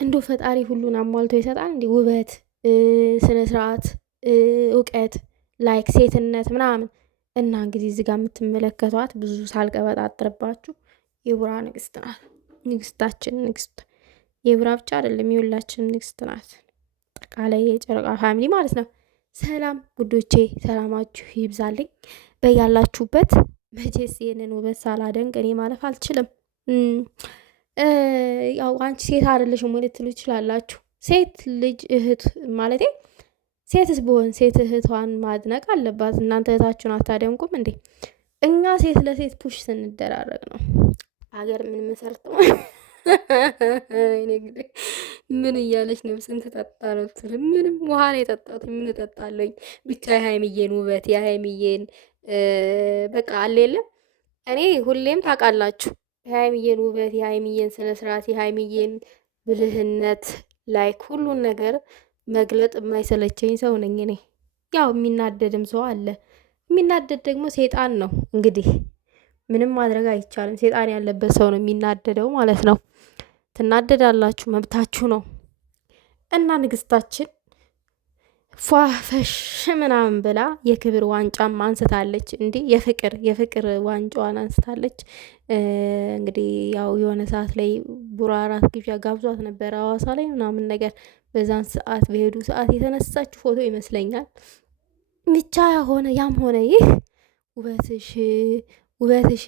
እንደው ፈጣሪ ሁሉን አሟልቶ ይሰጣል እንዴ? ውበት፣ ስነ ስርዓት፣ እውቀት፣ ላይክ ሴትነት ምናምን እና እንግዲህ እዚህ ጋር የምትመለከቷት ብዙ ሳልቀበጣጥርባችሁ የቡራ ንግስት ናት። ንግስታችን ንግስት የቡራ ብቻ አይደለም የሁላችን ንግስት ናት። አጠቃላይ የጨረቃ ፋሚሊ ማለት ነው። ሰላም ውዶቼ፣ ሰላማችሁ ይብዛልኝ በያላችሁበት። መቼስ ይህንን ውበት ሳላደንቅ እኔ ማለፍ አልችልም። ያው አንቺ ሴት አይደለሽም ወይ ልትሉ ትችላላችሁ። ሴት ልጅ እህት ማለቴ ሴትስ ብሆን ሴት እህቷን ማድነቅ አለባት። እናንተ እህታችሁን አታደንቁም እንዴ? እኛ ሴት ለሴት ፑሽ ስንደራረግ ነው ሀገር ምን መሰርተው። ምን እያለች ነብስን ትጠጣ ነው ትል። ምንም ውሃ ነው የጠጣሁት። ምን እጠጣለኝ? ብቻ የሀይሚዬን ውበት የሀይሚዬን በቃ አለ የለም። እኔ ሁሌም ታውቃላችሁ የሀይሚዬን ውበት የሀይሚዬን ስነስርዓት የሀይሚዬን ብልህነት ላይክ ሁሉን ነገር መግለጥ የማይሰለቸኝ ሰው ነኝ እኔ። ያው የሚናደድም ሰው አለ። የሚናደድ ደግሞ ሴጣን ነው። እንግዲህ ምንም ማድረግ አይቻልም። ሴጣን ያለበት ሰው ነው የሚናደደው ማለት ነው። ትናደዳላችሁ፣ መብታችሁ ነው። እና ንግስታችን ፏፈሽ ምናምን ብላ የክብር ዋንጫም አንስታለች። እንዲህ የፍቅር ዋንጫዋን አንስታለች። እንግዲህ ያው የሆነ ሰዓት ላይ ቡራ አራት ግብዣ ጋብዟት ነበረ ሐዋሳ ላይ ምናምን ነገር። በዛን ሰዓት በሄዱ ሰዓት የተነሳችው ፎቶ ይመስለኛል። ብቻ ያም ሆነ ይህ ውበትሽ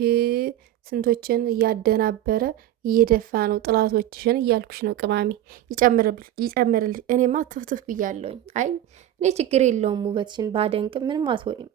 ስንቶችን እያደናበረ እየደፋ ነው። ጥላቶችሽን እያልኩሽ ነው ቅማሚ። ይጨምርልሽ። እኔማ ትፍትፍ ብያለሁኝ። አይ እኔ ችግር የለውም ውበትሽን ባደንቅም ምንም አትሆኝም።